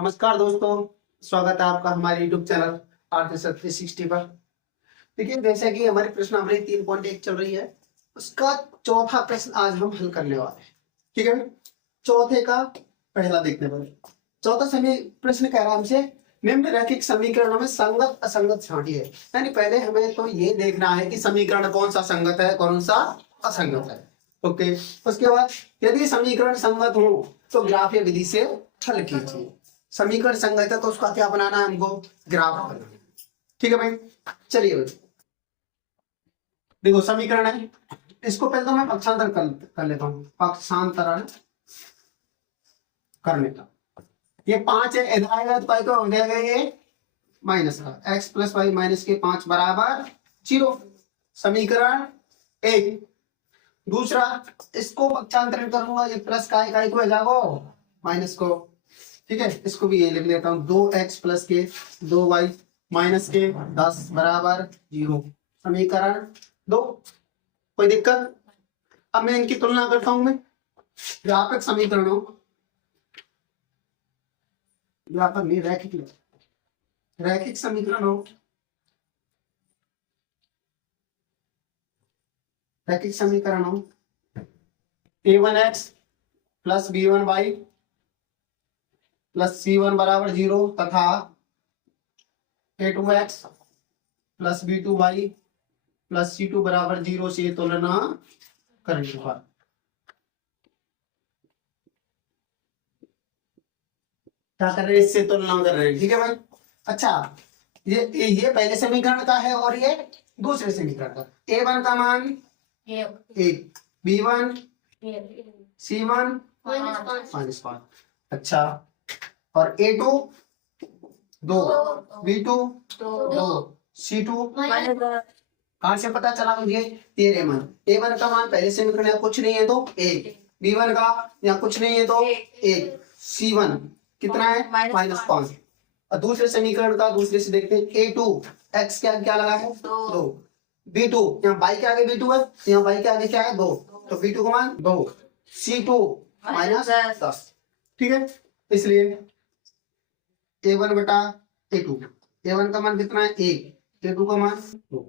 नमस्कार दोस्तों, स्वागत है आपका हमारे YouTube चैनल आर्थिक 360 पर। देखिए, जैसे कि हमारी प्रश्नावली 3.1 चल रही है, उसका चौथा प्रश्न आज हम हल करने वाले हैं। ठीक है, चौथे का पहला देखने वाले। चौथा प्रश्न कह रहा है हमसे निम्नलिखित समीकरणों में संगत असंगत छांटिए। यानी पहले हमें तो ये देखना है कि समीकरण कौन सा संगत है, कौन सा असंगत है। ओके, उसके बाद यदि समीकरण संगत हो तो ग्राफीय विधि से हल कीजिए। समीकरण संगत है तो उसका क्या बनाना है, हमको ग्राफ बनाना है। ठीक है भाई, चलिए भाई, देखो समीकरण है, इसको पहले तो मैं पक्षांतर कर लेता हूँ। पक्षांतरण करने का ये 5 है, इधर आएगा तो पाई का हो जाएगा ये माइनस का, x प्लस वाई माइनस के 5 बराबर 0। समीकरण 1। दूसरा, इसको पक्षांतरण करूंगा, ये प्लस का इकाई को जाओ माइनस को। ठीक है, इसको भी ये लिख लेता हूँ, 2x प्लस के 2y माइनस के 10 बराबर 0। समीकरण 2। कोई दिक्कत? अब मैं इनकी तुलना करता हूं। मैं व्यापक समीकरणों, व्यापक नहीं, रैखिक समीकरणों, रैखिक समीकरणों a1x plus b1y plus c1 बराबर 0 तथा a2x plus b2y plus c2 बराबर 0 से तुलना करने पर क्या कर रहे हैं, इससे तुलना कर रहे हैं। ठीक है भाई, अच्छा, ये पहले समीकरण का है और ये दूसरे समीकरण का। a1 का मान 1, b1 c1 -5। अच्छा, और a2 2, b2 2, c2 कहां से पता चला मुझे? तेरे मान। a1 का मान पहले समीकरण या कुछ नहीं है तो 1, b1 का या कुछ नहीं है तो 1, c1 कितना है -5। और दूसरे समीकरण का दूसरे से देखते हैं, a2 x क्या क्या लगा है 2, b2 यहाँ y के आगे b2 है, यहाँ y के आगे क्या है 2, तो b2 का मान 2, c2 -10। ठीक है, इसलिए a1 बटा a2, a1 का मान कितना है 1, a2 का मान 2,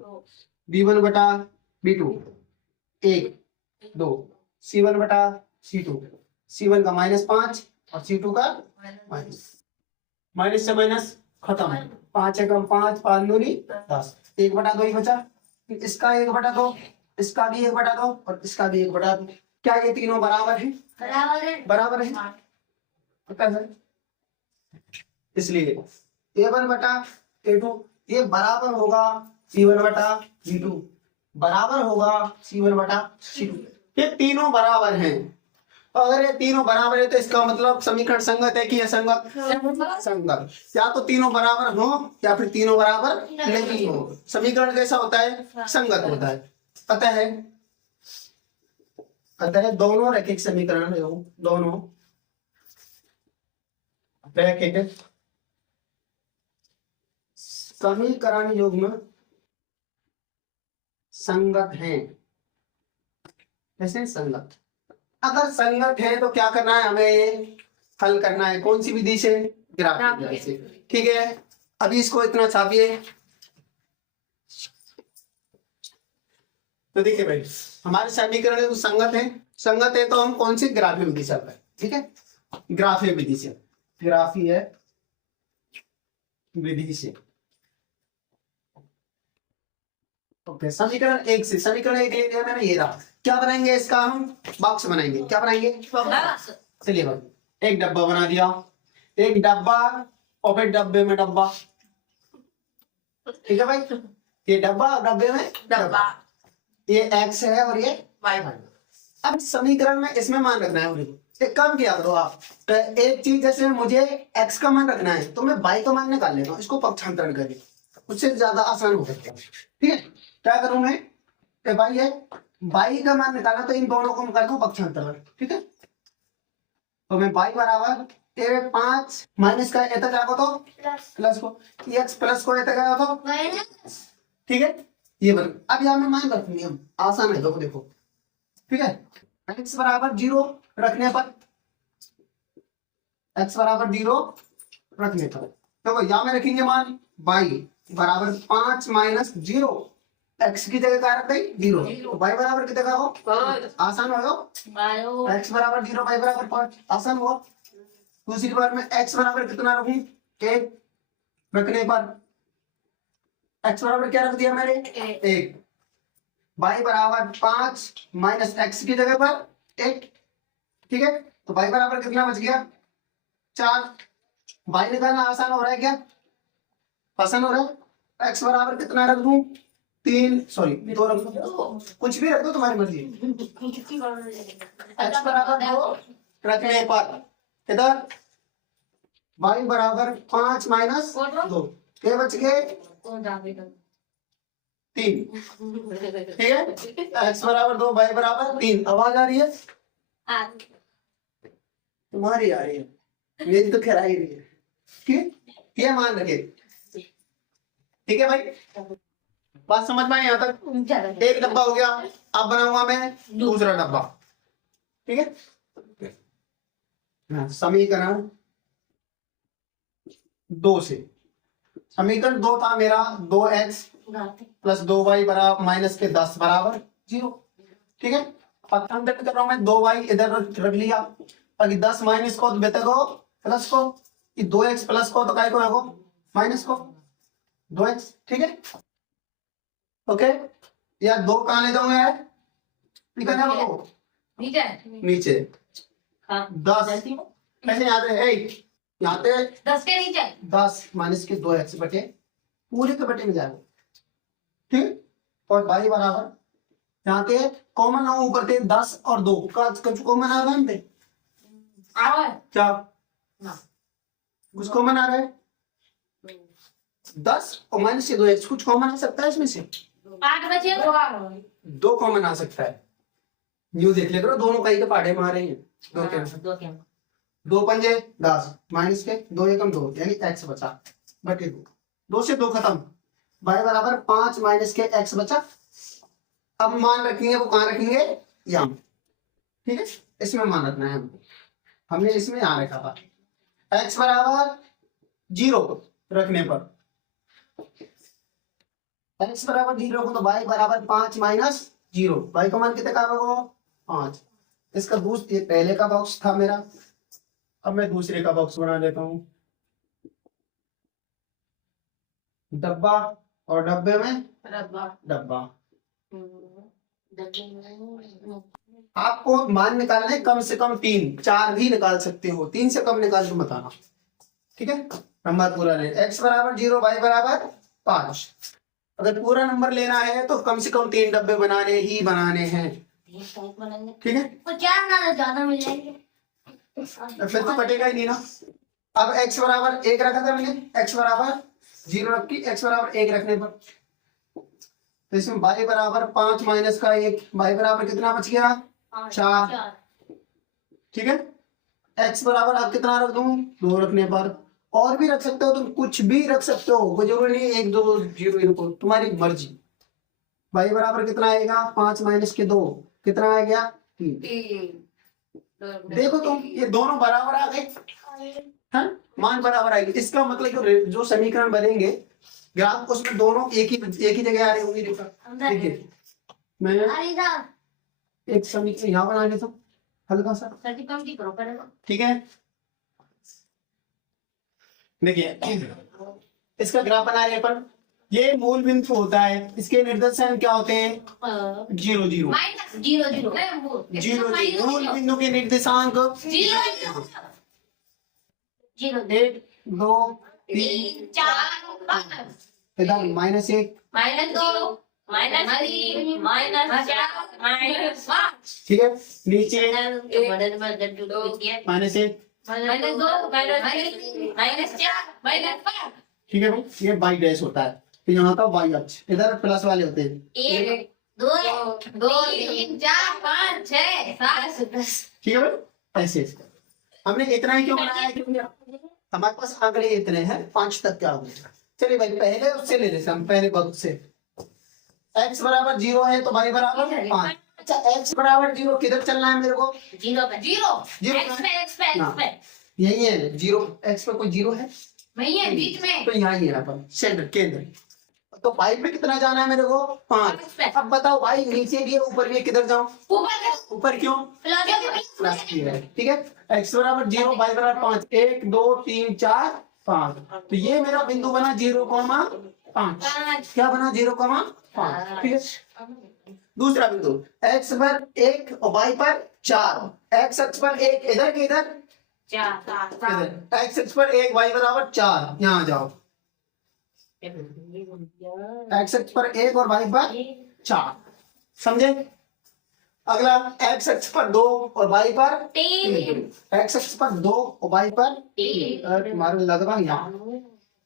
b1 बटा b2 1 2, c1 बटा c2, c1 का -5 और c2 का माइनस से माइनस खत्म। 5 एकम 5, 5 दूनी 10, 1/2 ही बचा। इसका 1/2, इसका भी 1/2 और इसका भी 1/2। क्या ये तीनों बराबर है? बराबर है, पता है। इसलिए a1 बटा a2 ये बराबर होगा c1 बटा b2, बराबर होगा c1 बटा c2। ये तीनों बराबर हैं। अगर ये तीनों बराबर है तो इसका मतलब समीकरण संगत है कि असंगत? संगत। या तो तीनों बराबर हो या फिर तीनों बराबर नहीं हो। समीकरण कैसा होता है? संगत होता है। अतः दोनों रैखिक समीकरण हो, दोनों रैखिक समीकरण युग्म संगत हैं। कैसे संगत? अगर संगत है तो क्या करना है, हमें ये हल करना है। कौन सी विधि से? ग्राफिक विधि से। ठीक है, अभी इसको इतना छापिए। तो देखिए भाई, हमारे समीकरण तो संगत है तो हम कौन सी ग्राफीय विधि से हल करें? ठीक है, ग्राफीय विधि से, ग्राफीय विधि से। ओके, समीकरण 1 से, समीकरण 1 ले लिया मैंने, ये रहा। क्या बनाएंगे इसका? हम बॉक्स बनाएंगे। क्या बनाएंगे? चलिए भाई, एक डब्बा बना दिया, एक डब्बा और फिर डब्बे में डब्बा। ठीक है भाई, ये डब्बा और डब्बे में डब्बा। ये x है और ये y है। अब समीकरण में इसमें मान रखना है मुझे। एक काम किया करो आप, एक चीज जैसे मुझे x का मान रखना है तो मैं y का मान निकाल लेता हूँ, इसको पक्षांतरण करके, उससे ज्यादा आसान हो सकता है। ठीक है, क्या करूं मैं, y है, y का मान निकालना तो इन दोनों को कर दूं पक्षांतरण। ठीक है, तो मैं y बराबर 5 माइनस का इधर जाओ तो प्लस को, x प्लस को इधर गया तो माइनस। ठीक है, ये बन। अब यहाँ में मान रखेंगे हम, आसान है, देखो। ठीक है, x बराबर 0 रखने पर, x बराबर 0 रखने पर। देखो यहाँ में रखेंगे मान y बराबर 5 माइनस 0, x की जगह क्या रख गई 0, तो y बराबर कितने का हो 5, आसान हो x बराबर 0 y बराबर 5, आसान हुआ। दूसरी बार में x बराबर कितना रखूं 1 रखने पर x बराबर क्या रख दिया मैंने 1, y बराबर 5 माइनस x की जगह पर 1, ठीक है। तो y बराबर कितना बच गया 4, y निकालना आसान हो रहा है क्या, आसान हो रहा है। x बराबर कितना रख दूं 3, सॉरी 2 रख दूं, कुछ भी रख दो तुम्हारी मर्जी। x बराबर 2 रखने पर इधर y बराबर 5 माइनस 2, क्या बच गए 3, ठीक है। x बराबर 2 y बराबर 3, आवाज आ रही है तुम्हारी आ रही है, मेरी तो खैर आ ही रही है, ठीक, ये मान रखे, ठीक है भाई। बात समझ में आई यहाँ तक, एक डब्बा हो गया, अब बनाऊंगा मैं दूसरा डब्बा, ठीक है। समीकरण 2 से, समीकरण 2 था मेरा 2x प्लस 2y बराबर माइनस के 10 बराबर 0, ठीक है। अंदर कर रहा हूं मैं 2y इधर रख लिया, बाकी 10 माइनस को बेहतर को प्लस को, 2x प्लस को तो काय को रखो माइनस को 2x, ठीक है। ओके, या 2 कहां ले जाऊं यार, निकलना वो नीचे 10 कैसे याद है, यहाँ पे 10 के नीचे 10 माइनस के 2x बटे पूरे के बटे में जाएगा, ठीक। और y बराबर यहाँ पे कॉमन ना ऊपर थे 10 और 2 का कॉमन आ रहा है क्या, कुछ कॉमन आ रहा है 10 और माइनस के 2x, कुछ कॉमन आ सकता है इसमें से 8 बचे 2 कॉमन आ सकता है, न्यू देख ले करो दोनों कहीं के पाढ़े मार रहे हैं, 2 पंजे 10 माइनस के 2 एकम 2 यानी x बचा बटे 2 से 2 खत्म, y बराबर 5 माइनस के x बचा। अब मान रखेंगे वो कहाँ रखेंगे यहाँ, ठीक है, इसमें मान रखना है हमने इसमें यहाँ रखा था, x बराबर 0 रखने पर, x बराबर 0 को तो y बराबर 5 माइनस 0, y का मान कितने का होगा 5। इसका दूसरा, ये पहले का बॉक्स था मेरा, अब मैं दूसरे का बॉक्स बना लेता हूं, डब्बा और डब्बे में डब्बा। आपको मान निकालना है कम से कम 3, 4 भी निकाल सकते हो, 3 से कम निकाल के बताना, ठीक है। नंबर पूरा ले, x बराबर 0 y बराबर 5, अगर पूरा नंबर लेना है तो कम से कम 3 डब्बे बनाने ही बनाने हैं, ठीक है। तो 4 ना ज्यादा मिल जाएंगे, फिर तो कटेगा ही नहीं ना। अब x बराबर 1 रखा था मैंने, x बराबर 0 रखी, x बराबर 1 रखने पर तो इसमें y बराबर 5 माइनस का 1, y बराबर कितना बच गया 4, ठीक है। x बराबर आप कितना रख दूं 2 रखने पर, और भी रख सकते हो तुम, कुछ भी रख सकते हो, कोई जरूरी नहीं 1 2 0 तुम्हारी मर्जी। y बराबर कितना आएगा 5 माइनस के 2 कितना आ गया 3, देखो तुम ये दोनों बराबर आ गए, हाँ मान बराबर आएगी, इसका मतलब जो समीकरण बनेंगे ग्राफ उसमें दोनों एक ही जगह आ रही होंगी। देखिए मैं एक समीकरण यहाँ बना लेता हूँ हल्का सा, ठीक है। देखिए इसका ग्राफ बना रहे अपन, ये मूल बिंदु होता है, इसके निर्देशांक क्या होते हैं 0 0 0 मूल बिंदु के निर्देशांक 1 2 3 4 इधर -1 -2 -4 ठीक है, नीचे -1 ठीक है भाई, ये y डैश होता है, तो यहाँ का y अक्ष, इधर प्लस वाले होते हैं 1 2 3 4 5 6 7 10, ठीक है भाई। ऐसे हमने इतना ही क्यों बनाया है, क्योंकि हमारे पास आंकड़े इतने हैं 5 तक के आंकड़े। चलिए भाई पहले उससे ले लेते हम, पहले वक्त से x बराबर 0 है तो y बराबर 5। अच्छा x बराबर 0 किधर चलना है मेरे को 0 पे 0 x पे यही है जीरो, एक्स पे कोई जीरो है वही है बीच में। तो यहाँ ही है अपन सेंटर केंद्र। तो भाई पे कितना जाना है मेरे को 5। अब बताओ भाई नीचे भी है ऊपर भी है, किधर जाऊं? ऊपर ऊपर क्यों? प्लस की है, ठीक है। एक्स बराबर 0 वाई बराबर 5, 1 2 3 4 5। तो ये मेरा बिंदु बना 0,5। क्या बना 0,5, ठीक है। दूसरा बिंदु एक्स पर 1 और वाई पर 4, एक्स अक्ष पर 1 इधर के इधर, एक्स अक्ष पर 1 वाई बराबर 4, यहाँ जाओ। एक्स अक्ष पर 1 और वाई पर 4, समझे। अगला एक्स अक्ष पर 2 और वाई पर 3, एक्स अक्ष पर 2 और वाई पर 3। तुम्हारे लगभग यहाँ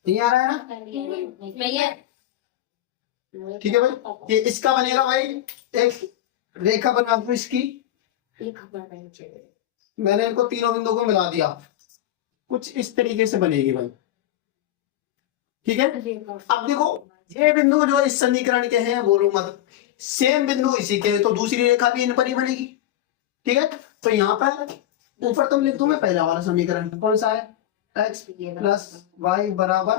नहीं आ रहा है ना, ठीक है भाई। ये इसका बनेगा भाई, एक रेखा बना दो इसकी। मैंने इनको तीनों बिंदुओं को मिला दिया, कुछ इस तरीके से बनेगी भाई, ठीक है। अब देखो ये बिंदु जो इस समीकरण के हैं बोलो मत, सेम बिंदु इसी के, तो दूसरी रेखा भी इन पर ही बनेगी, ठीक है। तो यहाँ पर ऊपर तुम लिख दो मैं पहला वाला समीकरण कौन सा है, x प्लस वाई बराबर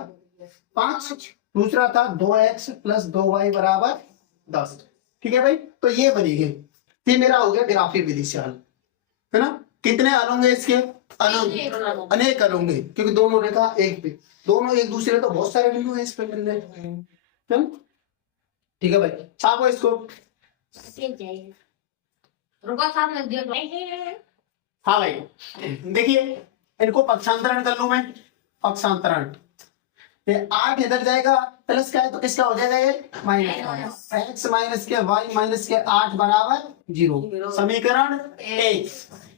5, दूसरा था 2x प्लस 2y बराबर 10, ठीक है भाई। तो ये बनेगी, ये मेरा हो गया ग्राफीय विधि से हल, है ना। कितने हल होंगे इसके? अनेक हल होंगे, क्योंकि दोनों रेखा एक पे, दोनों एक दूसरे तो बहुत सारे बिंदु हैं इस पे मिल रहे, ठीक है भाई। छापो इसको। रुको सामने देख। हाँ भाई देखिए इनको पक्षांतरण कर लूं मैं, पक्षांतरण। ये 8 इधर जाएगा, प्लस का है तो किसका हो जाएगा ये माइनस, x माइनस के y माइनस के 8 बराबर 0, समीकरण 1।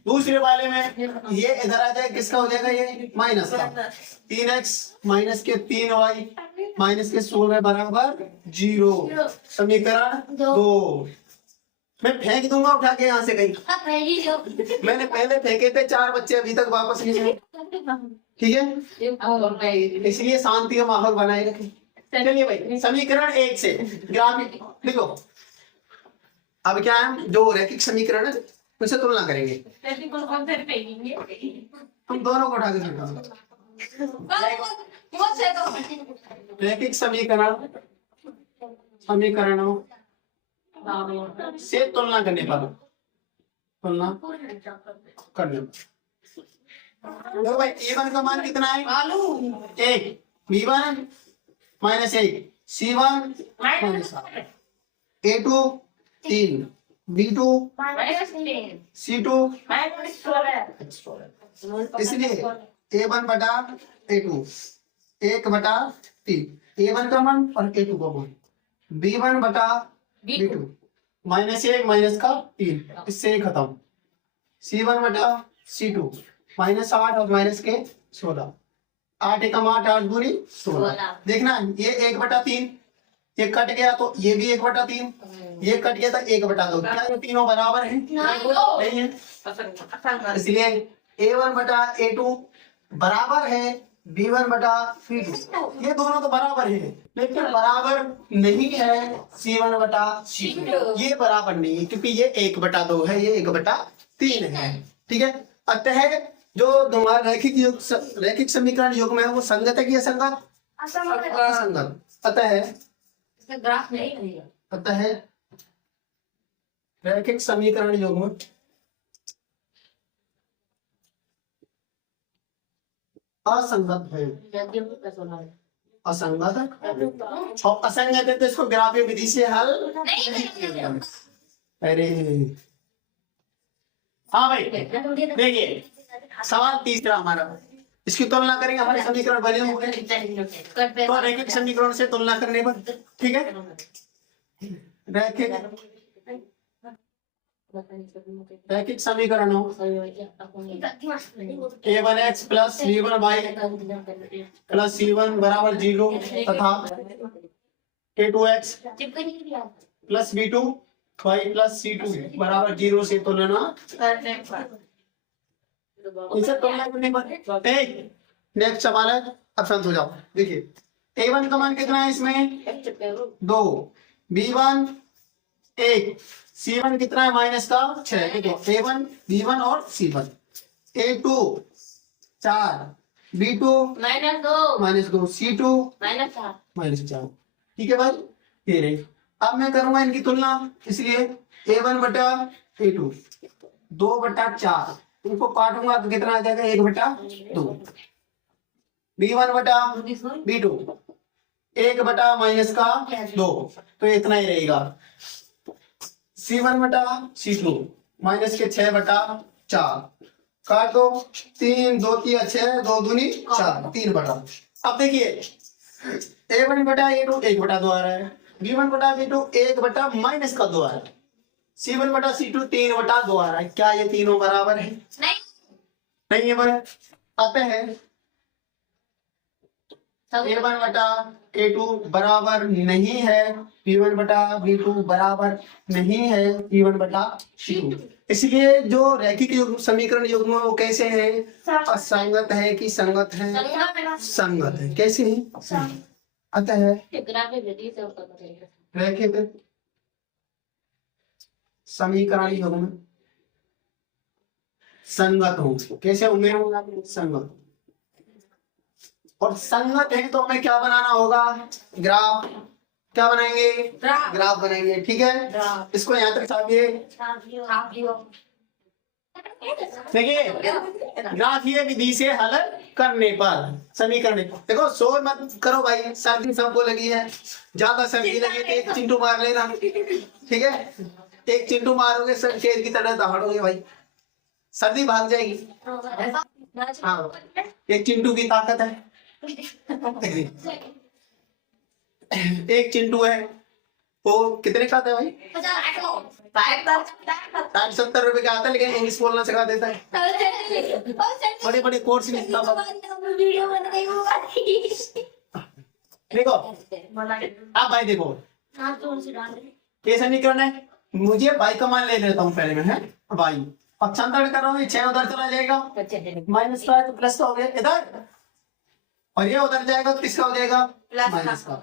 दूसरे वाले में ये इधर आ जाए, किसका हो जाएगा ये माइनस का, 3x माइनस के 3y माइनस के 16 बराबर 0, समीकरण 2। मैं फेंक दूंगा उठा के यहाँ से कहीं, मैंने पहले फेंके थे 4 बच्चे अभी तक वापस नहीं आए, ठीक है। इसलिए शांति का माहौल बनाए रखें। चलिए भाई समीकरण 1 से ग्राफिक लिखो। अब क्या है, जो रैखिक समीकरण है उनसे तुलना करेंगे, हम दोनों को उठा के रैखिक समीकरणों से तुलना करने पर, देखो भाई a1 का मान कितना है 1, b1 minus 1, c1 minus a2 3, b2 c2, इसलिए a1 बटा a2 1 बटा 3, a1 का मान और a2 का मान, b1 बटा b2 माइनस 1 माइनस का 3, इससे ये खत्म, c1 बटा c2 माइनस 8 और माइनस के 16, 8 एकम 8, 8 दूनी 16। देखना ये 1/3 ये कट गया तो ये भी 1/3, ये कट गया तो 1/2, क्या ये तीनों बराबर हैं? नहीं है। इसलिए a1 बटा a2 बराबर है b1 बटा c2, ये दोनों तो बराबर है, लेकिन बराबर नहीं है c1 बटा c2, ये बराबर नहीं है क्योंकि ये 1/2 है, ये 1/3 है, ठीक है। अतः जो तुम्हारा रैखिक समीकरण युग्म में है वो संगत है कि असंगत? असंगत। अतः रैखिक समीकरण युग्म असंगत है, असंगत और असंगत है तो इसको ग्राफीय विधि से हल नहीं किया गया। अरे हाँ भाई देखिए सवाल तीसरा हमारा, इसकी तुलना करेंगे, हमारे समीकरण बने हुए हैं तो रैखिक समीकरण से तुलना करने पर, ठीक है। रैखिक समीकरण a1x plus b1y plus c1 बराबर 0 तथा a2x plus b2y plus c2 बराबर 0 से तुलना, इसे तुलना करने पर एक नेक्स्ट सवाल है। अब शांत हो जाओ। देखिए a1 का मान कितना है इसमें 2, b1 1, c1 कितना है माइनस का 6, देखो a1 b1 और c1, a2 4 B2 -2 -2 C2 -4 -4। ठीक है भाई, ये रही। अब मैं करूंगा इनकी तुलना, इसलिए A1 बटा A2 2/4, इनको काटूंगा तो कितना आ जाएगा 1/2। B1 बटा B2 1/-2, तो इतना ही रहेगा। C1 बटा C2 -6/4, काट दो, 3 2 3 6 2 दूनी 4, 3/। अब देखिए A1 बटा A2 1/2 आ रहा है, B1 बटा B2 1/-2 आ रहा है, C1 बटा C2 3/2 आ रहा है। क्या ये तीनों बराबर है? नहीं नहीं है बराबर। आते हैं सब A1 बटा A2 बराबर नहीं है, B1 बटा B2 बराबर नहीं है, C1 बटा C2। इसलिए जो रैखिक समीकरण युग्म है वो कैसे है? असंगत है कि संगत है? संगत है। कैसे है? अतः रैखिक समीकरण युग्म संगत होंगे। कैसे होंगे? संगत। और संगत है तो हमें क्या बनाना होगा? ग्राफ। क्या बनाएंगे? ग्राफ बनाएंगे। ठीक है, इसको यहाँ तक छापिए। देखिए ग्राफ ये विधि से हल करने पर समीकरण। देखो शोर मत करो भाई, सर्दी सबको लगी है, ज्यादा सर्दी लगी तो एक चिंटू मार लेना। ठीक है, एक चिंटू मारोगे सर शेर की तरह दहाड़ोगे भाई, सर्दी भाग जाएगी। हाँ, एक चिंटू की ताकत है। एक चिंटू है वो कितने का आता है भाई? 60-70 रुपए का आता है, लेकिन इंग्लिश बोलना सिखा देता है। बड़े बड़े कोर्स लिखता है। देखो अब भाई देखो ये समीकरण है, मुझे बाई का मान ले लेता हूँ पहले में, है बाई। पक्षांतर कर रहा हूँ, 6 उधर चला जाएगा, माइनस का तो प्लस का हो गया इधर, और ये उधर जाएगा तो किसका हो जाएगा? माइनस का।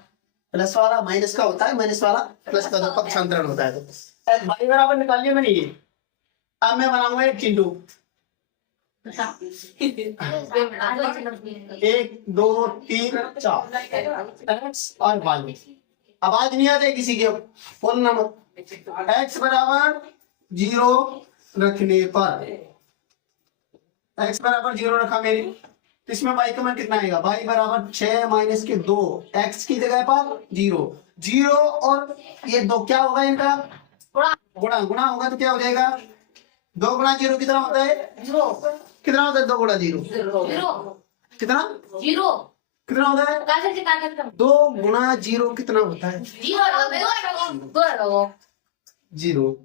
प्लस वाला माइनस का होता है, माइनस वाला प्लस का, तो पक्षांतरण होता है। तो बाई बराबर निकालिए मैंने ये। अब मैं बनाऊंगा एक चिंटू, 1 2 3 4 एक्स और वाई। आवाज नहीं आ रही किसी की? बोलना मत। एक्स बराबर 0 रखने पर, एक्स बराबर 0 रखा मेरी, तो इसमें y का मान कितना आएगा? y बराबर 6 माइनस के 2, x की जगह पर 0 0, और ये 2 क्या होगा इनका? गुणा। गुणा होगा तो क्या हो जाएगा? 2 गुणा 0 कितना होता है? 0। कितना होता है 2 गुणा 0? 0। कितना? 0। कितना होता है? 2 गुणा 0 कितना होता है? 0।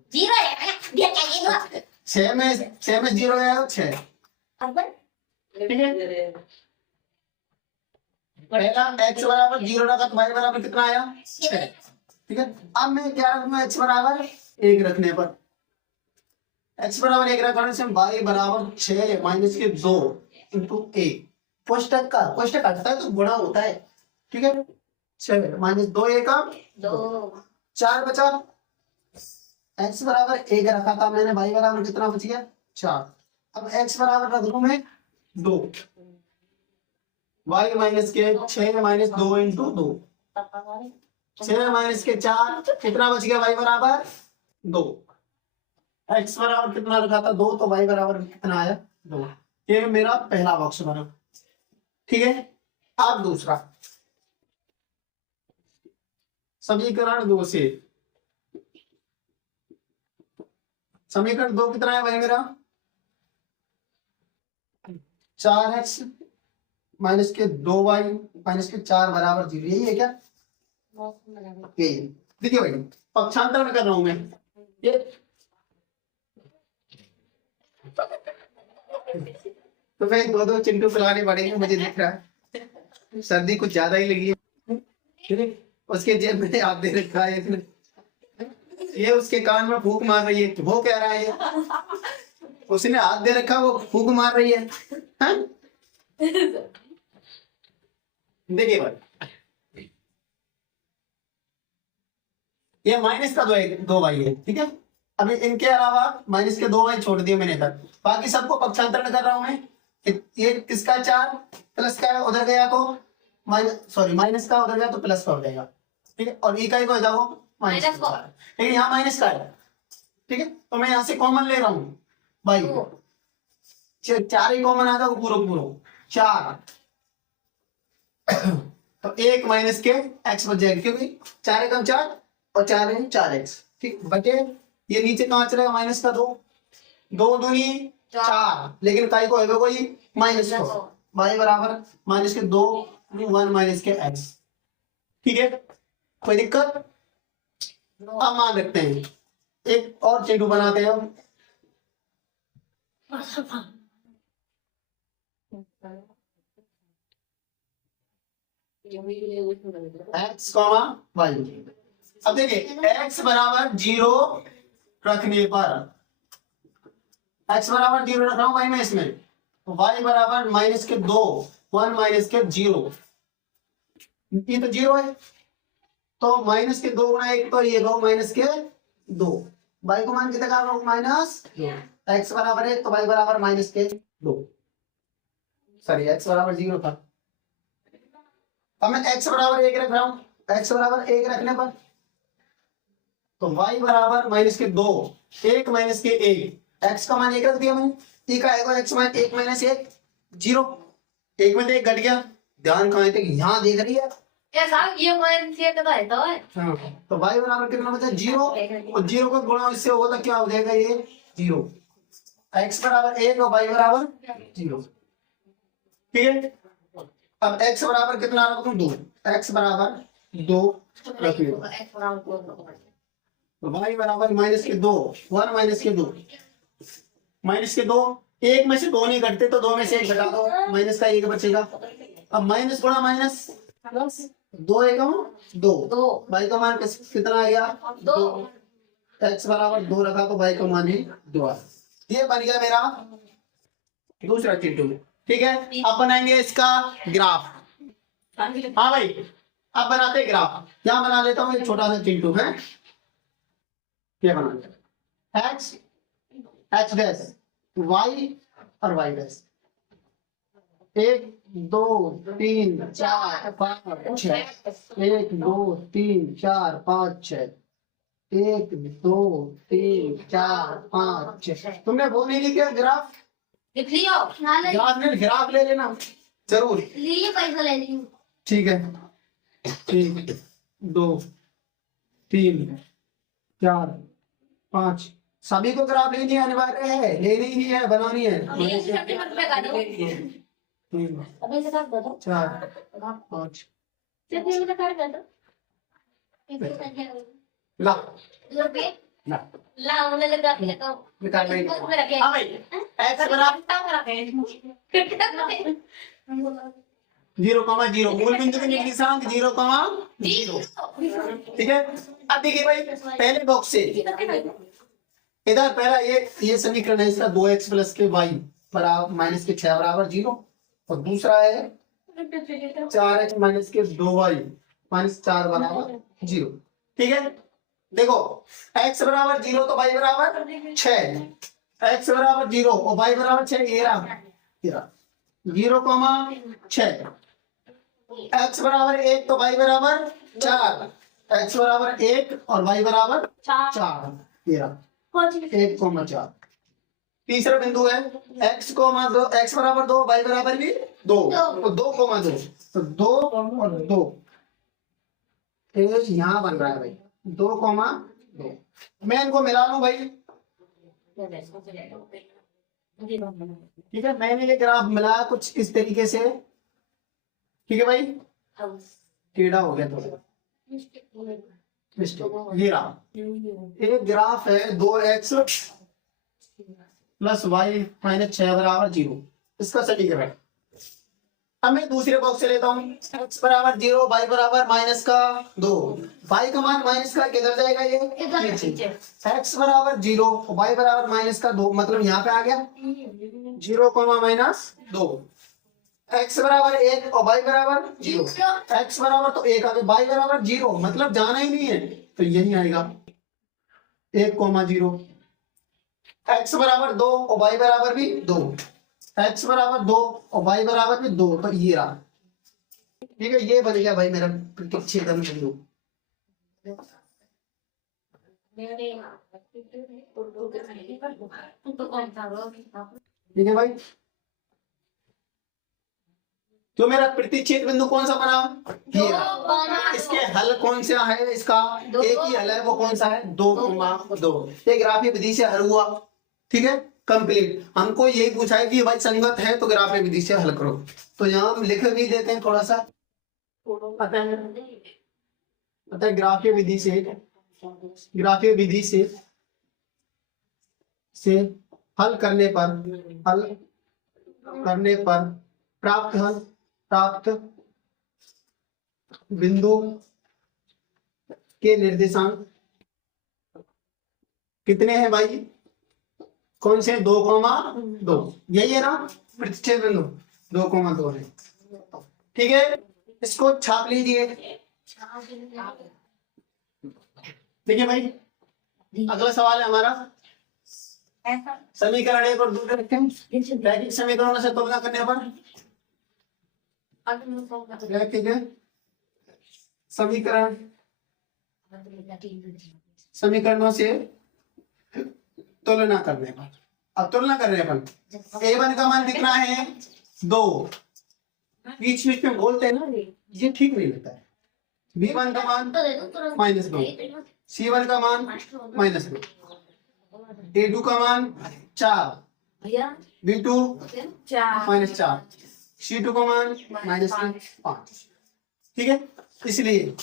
6 में 0 है 6। ठीक है, पहला x बराबर 0 रखा तो y बराबर कितना आया? 6। ठीक है, अब मैं क्या रखूंगा? x बराबर 1 रखने पर, x बराबर 1 रखने से y बराबर 6 माइनस के 2 इंटू 1। कोष्टक का कोष्टक हटता है तो गुणा होता है। ठीक है, 6 माइनस 2 1 2 4 बचा। x बराबर 1 रखा था मैंने, y बराबर कितना बच गया? 4। अब x बराबर रख दूं मैं 2, y माइनस के 6 माइनस 2 इंटू 2, 6 माइनस के 4 कितना बच गया? y बराबर 2। x बराबर कितना रखा था? 2, तो y बराबर कितना आया? 2। ये मेरा पहला बॉक्स बना। ठीक है, अब दूसरा समीकरण 2 से, समीकरण 2 कितना है भाई मेरा? 4x माइनस के 2y माइनस के 4 बराबर 0। यही है क्या? यही है। देखिए भाई पक्षांतर में कर रहा हूं मैं ये, तो मैं 2 चिंटू पिलाने पड़ेंगे, मुझे दिख रहा है सर्दी कुछ ज्यादा ही लगी है। उसके जेब में हाथ दे रखा है इसने, ये उसके कान में फूंक मार रही है। वो कह रहा है उसने हाथ दे रखा, वो फूंक मार रही है। हाँ? देखिए भाई ये माइनस का 2y है। ठीक है, अभी इनके अलावा माइनस के 2y छोड़ दिए मैंने इधर, बाकी सबको पक्षांतरण कर रहा हूं मैं। ये किसका 4 प्लस का है, उधर गया तो माइनस का, उधर गया तो प्लस का हो जाएगा। ठीक है, और ई का हो जाओ माइनस माइनस का, लेकिन यहाँ माइनस का है। ठीक है, तो मैं यहाँ से कॉमन ले रहा हूँ भाई, 4 ही कॉमन आ जाओ, पूरा पूरा 4 तो 1 माइनस के एक्स बच जाएगा, क्योंकि 4 एकम 4 और 4 है 4x। ठीक, बटे ये नीचे कहाँ चलेगा, माइनस का 2, 2 दूनी 4, लेकिन काई को होगा कोई माइनस को, y बराबर माइनस के 2 1 माइनस के x। ठीक है, कोई दिक्कत? अब मान रखते हैं, एक और चिंटू बनाते हैं हम। x, y। अब देखिए x बराबर 0 रखने पर, x बराबर 0 रख रहा हूं भाई मैं इसमें, तो y बराबर माइनस के 2 1 माइनस के 0, ये तो 0 है, तो माइनस के 2 गुना 1 तो ये 2 माइनस के 2, y को मान के लगा रहा हूं माइनस 2, x बराबर 1 तो y बराबर माइनस के 2, सॉरी x बराबर 0 था। अब मैं x बराबर 1 रख रहा हूं, x बराबर 1 रखने पर तो y बराबर माइनस के 2 1 माइनस के 1, x का मान 1 रख दिया मैंने, e का आएगा x मान 1 माइनस 1 0, 1 में से 1 घट गया, ध्यान कहाँ है, यहाँ देख रही है। ये साहब ये माइनस ये कितना है तो है, हाँ, तो y बराबर कितना बचा 0, और 0 का गुणा इससे होगा तो क्या हो जाएगा, ये 0, x बराबर 1 और y बराबर 0। ठीक है, अब x बराबर कितना रख दूं 2, x बराबर 2 रख लो, तो y बराबर माइनस के 2 1 माइनस के 2, माइनस के 2 1 में से 2 नहीं घटते तो 2 में से 1 घटा दो, माइनस का 1 बचेगा। अब माइनस गुणा माइनस प्लस 2 एकम 2, y का मान कितना आ गया 2, x बराबर 2 रखा तो y का मान ही 2 आ, ये बन गया मेरा दूसरा चिंटू। ठीक है, अब बनाएंगे इसका ग्राफ। हाँ भाई, अब बनाते ग्राफ, यहाँ बना लेता हूँ एक छोटा सा चिंटू है, ये बना x h डैश y और y डैश, 1 2 3 4 5 6, 1 2 3 4 5 6, 1 2 3 4 5 6। तुमने वो नहीं लिखा ग्राफ, लिख लियो ग्राफ में ग्राफ ले लेना जरूर। लिए पैसा ले लियो। ठीक है, 1 2 3 4 5 सभी को ग्राफ लेनी अनिवार्य है, लेनी ही है, बनानी है। ये सबके मत पे काटो 3 अबे से काट दो 4 5 सिर्फ ये काट दो इसे संख्या ला रुपए ला ला उन्हें लगा के तो निकाल नहीं। बुक में रखे हाँ भाई, x बराबर टांग रखे कितना 0,0 मूल बिंदु के निर्देशांक 0,0। ठीक है, अब देखिए भाई पहले बॉक्स से इधर पहला ये समीकरण है इसका 2x प्लस के y बराबर माइनस के 6 बराबर 0, और दूसरा है 4x माइनस के 2y माइनस 4 बराबर 0। ठीक है, देखो x बराबर 0 तो y बराबर 6, x बराबर 0 और y बराबर 6, ये रहा 0,6, x बराबर 1 तो y बराबर 4, x बराबर 1 और y बराबर 4, ये रहा 1,4। तीसरा बिंदु है x कोमा 2, x बराबर 2 y बराबर भी 2, तो 2,2, तो 2 और 2 यहाँ बन रहा है भाई 2,2। मैं इनको मिला लूं भाई। ठीक है, मैंने ये ग्राफ मिलाया कुछ इस तरीके से। ठीक है भाई, टेढ़ा हो गया थोड़ा, ये रहा एक ग्राफ है 2x प्लस वाई माइनस 6 बराबर 0, इसका समीकरण। अब मैं दूसरे बॉक्स से लेता हूँ x बराबर 0 y बराबर माइनस का 2, y का मान माइनस का किधर जाएगा, ये नीचे। x बराबर 0 y बराबर माइनस का 2, मतलब यहाँ पे आ गया 0, माइनस 2, x बराबर 1 और y बराबर 0, x बराबर तो 1 आ गया, y बराबर 0 मतलब जाना ही नहीं है तो यही आएगा 1,0, x बराबर 2 और y बराबर भी 2, x बराबर 2 और y बराबर भी 2, तो ये रहा। ठीक है, ये बन गया भाई मेरा प्रतिच्छेदन बिंदु। ठीक है भाई, तो मेरा प्रतिच्छेद बिंदु कौन सा बना? ये रहा। इसके हल कौन सा है? इसका एक ही हल है, वो कौन सा है? 2,2। ये ग्राफीय विधि से हल हुआ। ठीक है, कंप्लीट। हमको यही पूछा है कि भाई संगत है तो ग्राफीय विधि से हल करो, तो यहाँ हम लिख भी देते हैं थोड़ा सा। पता है ग्राफीय विधि से हल करने पर प्राप्त बिंदु के निर्देशांक कितने हैं भाई? कौन से? 2,2। यही है ना प्रतिच्छेद बिंदु? 2,2 है। ठीक है, इसको छाप लीजिए। देखिए भाई, अगला सवाल है हमारा समीकरण 1 और 2 रखते हैं। रैखिक समीकरणों से तुलना करने पर समीकरणों से तुलना करने पर, अब तुलना करने पर a1 का मान कितना है? 2। बीच बीच में बोलते हैं ना, ये ठीक नहीं लगता है। b1 का मान -2, c1 का मान -2, a2 का मान 4, b2 -4, c2 का मान -5। ठीक है, इसलिए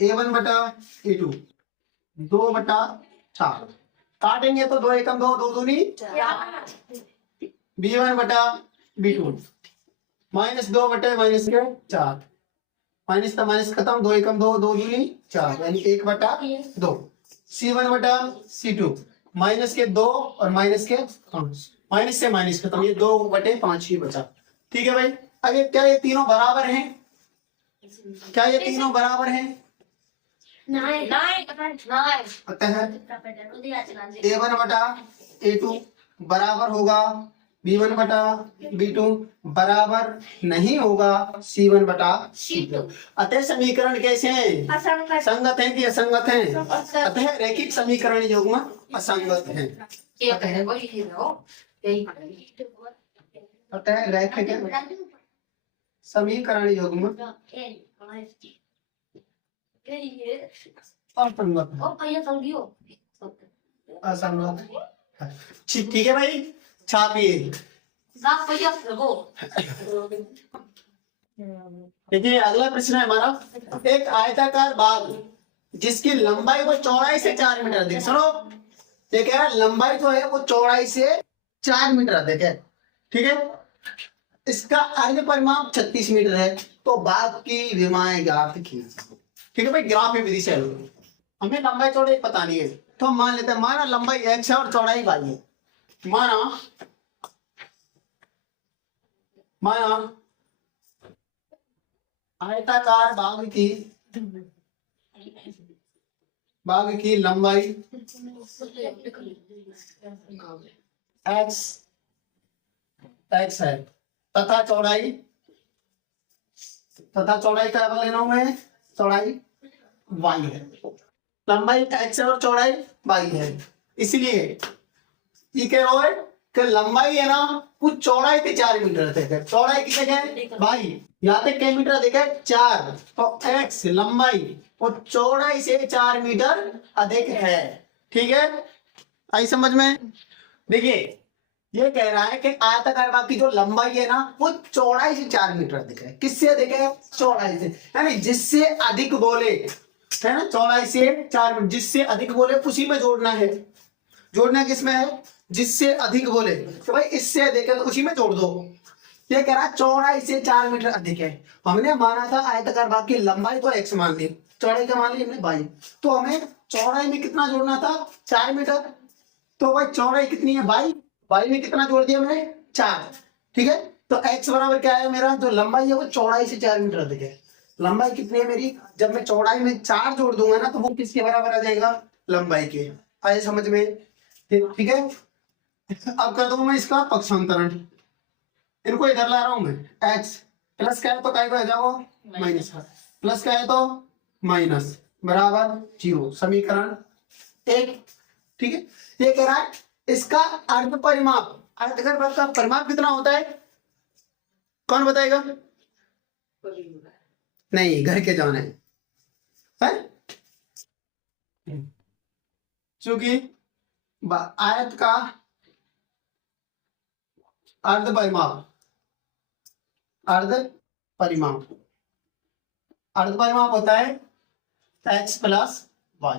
a1 बटा a2 2/4 काटेंगे तो 2 एकम 2, 2 दूनी 4। b1 बटा b2 -2 बटे -4, माइनस का माइनस खत्म, 2 एकम 2, 2 दूनी 4, यानी 1/2। c1 बटा c2 माइनस के 2 और माइनस के 5, माइनस से माइनस खत्म, ये 2/5 ही बचा। ठीक है भाई, अब ये क्या ये तीनों बराबर हैं? क्या ये तीनों बराबर हैं? अतः a1 बटा a2 बराबर होगा b1 बटा b2 बराबर नहीं होगा c1 बटा c2। अतः समीकरण कैसे हैं? संगत हैं कि असंगत हैं? अतः रैखिक समीकरण युग्म असंगत हैं। अतः रैखिक समीकरण युग्म असंगत है। ठीक है भाई, छापिए। देखिए अगला प्रश्न है हमारा, एक आयताकार बाग जिसकी लंबाई वो चौड़ाई से 4 मीटर अधिक। सुनो, ये कह रहा है लंबाई जो है वो चौड़ाई से 4 मीटर अधिक है। ठीक है, इसका अर्ध परिमाप 36 मीटर है, तो बाग की विमाएं ज्ञात कीजिए। ठीक है भाई, ग्राफीय विधि से हमें लंबाई चौड़ाई पता नहीं है, तो हम मान लेते हैं, माना लंबाई x है और चौड़ाई y है। माना आयताकार बाग की लंबाई x है तथा चौड़ाई क्या लेना है? चौड़ाई y है। लंबाई x है और चौड़ाई y है, इसलिए ये कह रहा है कि लंबाई है ना वो चौड़ाई से 4 मीटर अधिक है। चौड़ाई कितने है भाई? यहाँ तक कितने मीटर अधिक है? 4। तो x लंबाई वो चौड़ाई से 4 मीटर अधिक है। ठीक है, आई समझ में? देखिए ये कह रहा है कि आयताकार बाग की जो लंबाई है ना वो चौड़ाई से 4 मीटर अधिक है। किससे अधिक है? चौड़ाई से, यानी जिससे अधिक बोले है ना, चौड़ाई से 4 मीटर, जिससे अधिक बोले उसी में जोड़ना है। जोड़ना किसमें है? जिससे अधिक बोले, तो भाई इससे अधिक है तो उसी में जोड़ दो। ये कह रहा है चौड़ाई से 4 मीटर अधिक है। हमने माना था आयताकार बाग की लंबाई तो x मान ली, चौड़ाई का मान ली हमने y, तो हमें चौड़ाई में कितना जोड़ना था? 4 मीटर। तो भाई चौड़ाई कितनी है? y में कितना जोड़ दिया हमने? 4। ठीक है, तो x बराबर क्या है मेरा? जो लंबाई है वो चौड़ाई से 4 मीटर अधिक है। लंबाई कितनी है मेरी? जब मैं चौड़ाई में 4 जोड़ दूंगा ना तो वो किसके बराबर आ जाएगा? लंबाई के। आए समझ में? ठीक है, अब कर दूं मैं इसका पक्षांतरण, इनको इधर ला रहा हूं मैं। एक्स प्लस का है तो काय को आ जाओ माइनस का, प्लस का है तो माइनस, बराबर 0, समीकरण 1। ठीक है, ये कह रहा है इसका अर्ध परिमाप, अर्धघन का परिमाप कितना होता है, कौन बताएगा? नहीं, घर के जाना है? चूंकि आयत का अर्ध परिमाप, अर्ध परिमाप, अर्ध परिमाप होता है x प्लस वाई,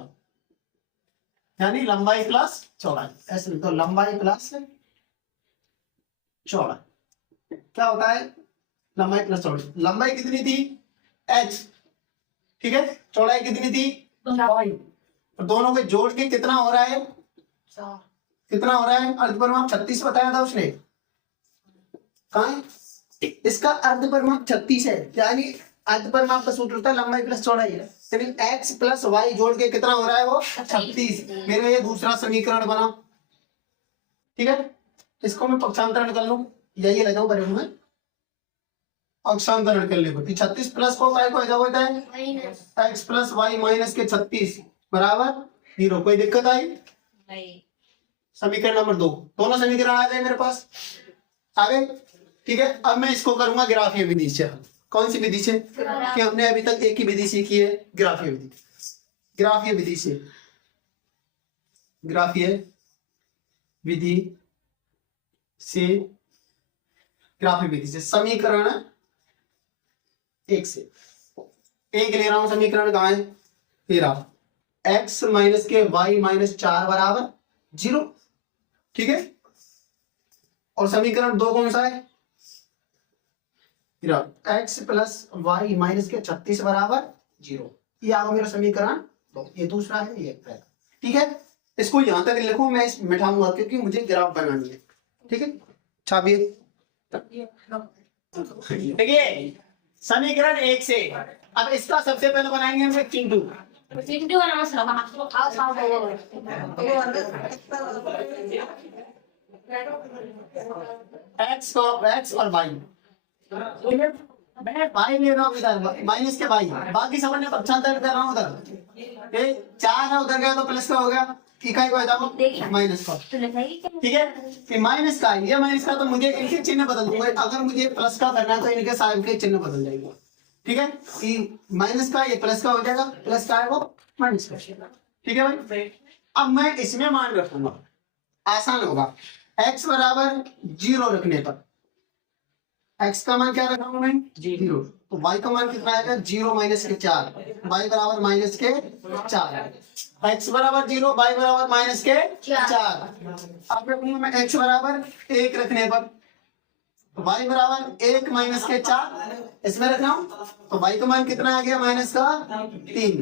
यानी लंबाई प्लस चौड़ाई। ऐसे तो लंबाई प्लस चौड़ाई क्या होता है? लंबाई प्लस चौड़ाई। लंबाई कितनी थी? h, ठीक है, चौड़ाई कितनी थी? y। और दोनों के जोड़ के कितना हो रहा है? कितना हो रहा है? अर्ध परिमाप 36 बताया था उसने, कहाँ है? इसका अर्ध परिमाप 36 है, यानी अर्ध परिमाप का सूत्र होता है लंबाई प्लस चौड़ाई है, यानी x प्लस वाई जोड़ के कितना हो रहा है? वो 36। मेरा ये दूसरा समीकरण बना। ठीक है, इसको मैं पक्षांतरण कर लूं, यही ले जाऊं बरे में पक्षांतरण कर ले। 36 प्लस को काय को जाओ होता है x प्लस वाई माइनस के 36 बराबर 0। कोई दिक्कत आई? नहीं। समीकरण नंबर 2, दोनों समीकरण आ गए मेरे पास, आ गए। ठीक है, अब मैं इसको करूंगा ग्राफीय विधि से। कौन सी विधि से? कि हमने अभी तक एक ही विधि सीखी है, ग्राफीय विधि। ग्राफीय विधि से, ग्राफीय विधि से, ग्राफीय विधि से समीकरण 1 से, एक ले रहा हूं समीकरण कहां है? तेरा x माइनस के y माइनस 4 बराबर 0। ठीक है, और समीकरण 2 कौन सा है? x प्लस वाई माइनस के 36 बराबर 0। ये आ गया मेरा समीकरण 2। ये दूसरा है, ये पहला। ठीक है, इसको यहां तक लिखो, मैं इस मिटाऊंगा क्योंकि मुझे ग्राफ बनानी है। ठीक है, छापिए। देखिए समीकरण 1 से अब इसका सबसे पहले बनाएंगे हम चिंटू। चिंटू बनाना एक्स और वाई, मैं वाई ले रहा हूँ इधर, माइनस के वाई, बाकी समझने पक्षांतर कर रहा हूँ उधर। ये 4 है, उधर गया तो प्लस का हो गया, इकाई को आ जाओ माइनस का। ठीक है, कि माइनस का, ये माइनस का, तो मुझे इनके चिन्ह बदल दूंगा। अगर मुझे प्लस का करना है तो इनके साइड के चिन्ह बदल जाएंगे। ठीक है, कि माइनस का ये प्लस का हो जाएगा, प्लस का है वो माइनस का। ठीक है भाई, अब मैं इसमें मान रखूंगा, आसान होगा। x बराबर 0 रखने पर, x का मान क्या रखा हूं मैं? 0। तो y का मान कितना आएगा? 0 माइनस के 4, y बराबर माइनस के 4। x बराबर 0, y बराबर माइनस के 4। अब रखूंगा मैं x बराबर 1 रखने पर, तो y बराबर 1 माइनस के 4 इसमें रखना हूं, तो y का मान कितना आ गया? माइनस का 3।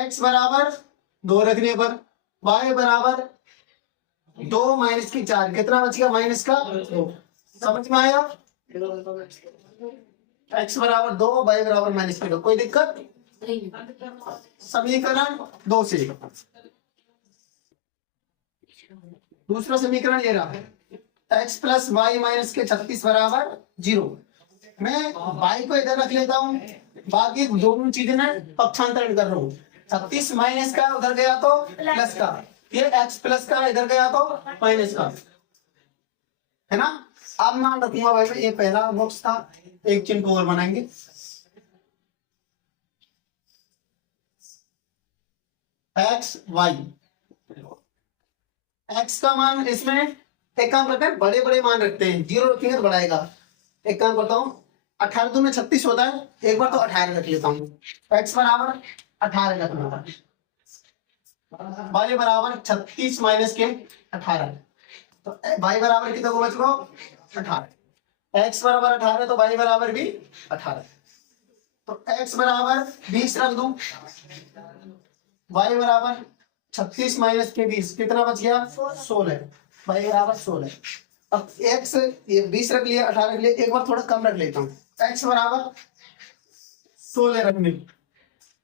x बराबर 2 रखने पर, y बराबर 2 माइनस की 4, कितना बच गया? माइनस का 2। समझ में आया? x बराबर 2, y बराबर माइनस का 2। कोई दिक्कत? समीकरण 2 से दूसरा समीकरण ये रहा, x प्लस वाई माइनस के 36 बराबर 0। मैं y को इधर रख लेता हूँ, बाकी दोनों चीजें ना पक्षांतरण कर रहा हूँ। 36 माइनस का उधर गया तो प्लस का, ये x प्लस का इधर गया तो माइनस का, है ना। अब मान रखूंगा भाई, ये पहला बॉक्स था, एक चिन्ह को और बनाएंगे। x y, x का मान इसमें एक काम करते हैं, बड़े बड़े मान रखते हैं, 0 रखेंगे तो बढ़ाएगा। एक काम करता हूँ, 18 में 36 होता है, एक बार तो 18 रख लेता हूँ। x बराबर 18 रखना, y बराबर 36 माइनस के 18, तो y बराबर कितना को बच गो? 18। x बराबर 18 तो y बराबर भी 18, तो x बराबर 20 रख दूं, y बराबर 36 माइनस के 20 कितना बच गया? 16, y बराबर 16। अब x ये 20 रख लिया, 18 रख लिया, एक बार थोड़ा कम रख लेता हूँ, x बराबर 16 रखने,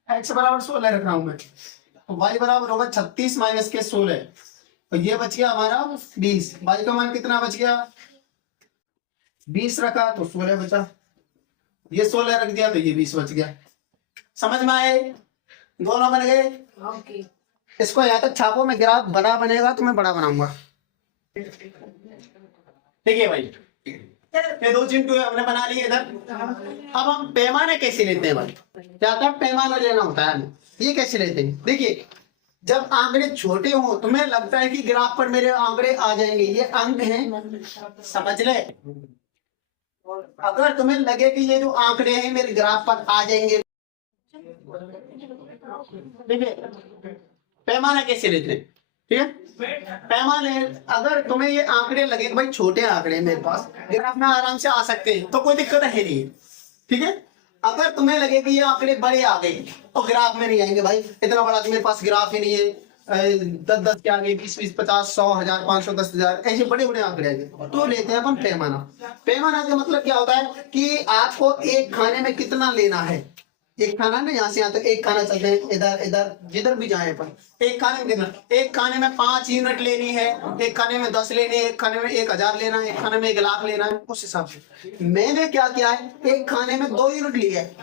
x बराबर 16 रख रहा हूं मैं, तो y बराबर होगा 36 माइनस के 16, और ये बच गया हमारा 20। y का मान कितना बच गया? 20 रखा तो 16 बचा, ये 16 रख दिया तो ये 20 बच गया। समझ में आए? दोनों बन गए। ओके। इसको यहाँ तक छापो, मैं ग्राफ बड़ा बनेगा तो मैं बड़ा बनाऊंगा। ठीक है भाई, ये दो चिंटू हमने बना लिए इधर। अब हम पैमाने कैसे लेते हैं भाई? क्या था पैमाना लेना होता है हमें। ये कैसे लेते हैं? देखिए, जब आंकड़े छोटे हो तुम्हें लगता है कि ग्राफ पर मेरे आंकड़े आ जाएंगे, ये अंक हैं, समझ ले। अगर तुम्हें लगे कि ये जो आंकड़े हैं मेरे ग्राफ पर आ जाएंगे, देखिए पैमाना कैसे लेते हैं, ठीक है? पैमाने, अगर तुम्हें ये आंकड़े लगे भाई छोटे आंकड़े मेरे पास ग्राफ में आराम से आ सकते हैं तो कोई दिक्कत है नहीं, ठीक है? अगर तुम्हें लगे कि ये आंकड़े बड़े आ गए तो ग्राफ में नहीं आएंगे भाई, इतना बड़ा तुम्हारे पास ग्राफ ही नहीं है। 10 के आगे 20 20 50 100 1000 500 10,000 ऐसे बड़े बड़े आंकड़े आएंगे तो लेते हैं अपन पैमाना। पैमाना का मतलब क्या होता है कि आपको एक खाने में कितना लेना है। एक खाना ना, यहाँ से यहाँ तक एक खाना चलते हैं, इधर इधर जिधर भी जाए अपन, एक खाने में कितना, एक खाने में 5 यूनिट लेनी है, एक खाने में 10 लेनी है, एक खाने में 1000 लेना है, एक खाने में 1 लाख लेना है। उस हिसाब से मैंने क्या किया है, एक खाने में 2 यूनिट लिए है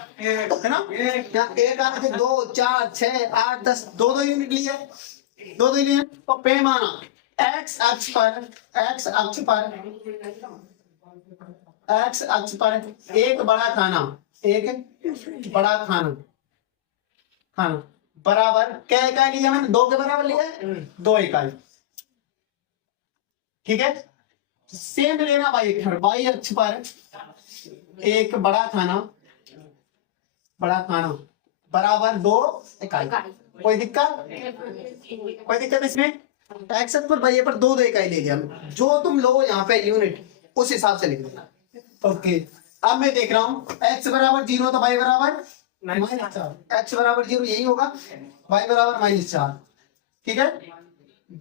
ना, यहाँ एक खाने से 2 4 6 8 10 2 यूनिट लिए, 2 लिए। तो पैमाना एक्स अक्ष पर एक बड़ा खाना, एक बड़ा खाना बराबर क्या इकाई लिया मैंने? 2 के बराबर लिया है, 2 इकाई, ठीक है? सेम लेना वाई अक्ष पर एक बड़ा खाना बराबर 2 इकाई। कोई दिक्कत इसमें? एक्स अक्ष पर वाई पर 2 इकाई ले लिया, जो तुम लो यहाँ पे यूनिट उस हिसाब से लिख देना। ओके, अब मैं देख रहा हूँ x बराबर 0 तो y बराबर -4, x बराबर 0 यही होगा, y बराबर -4, ठीक है?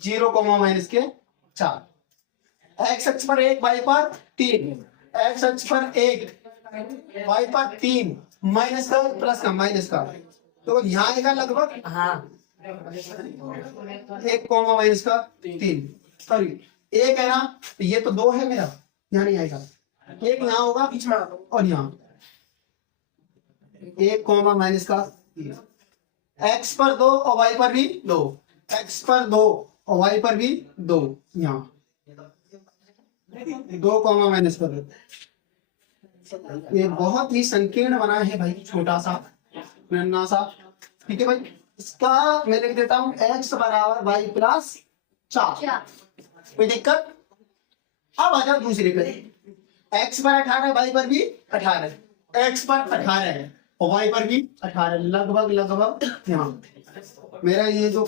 0, -4, x अक्ष पर 1 y पर 3, x अक्ष पर 1 y पर 3, माइनस का प्लस का माइनस का, तो यहाँ आएगा लगभग 1, माइनस का 3, सॉरी 1 है ना, ये तो 2 है मेरा, यहाँ नहीं आएगा, 1 यहाँ होगा और यहाँ 1, माइनस का 3, x पर 2 और y पर भी 2, x पर 2 और y पर भी 2, यहाँ 2, माइनस का 2। ये बहुत ही संकीर्ण बना है भाई, छोटा सा नन्ना सा, ठीक है भाई? इसका मैं लिख देता हूँ x बराबर y प्लस 4। कोई दिक्कत? अब आ जाओ दूसरे पे, x पर 18 y पर भी 18, x पर 18 है और y पर भी 18, लगभग यहाँ मेरा ये जो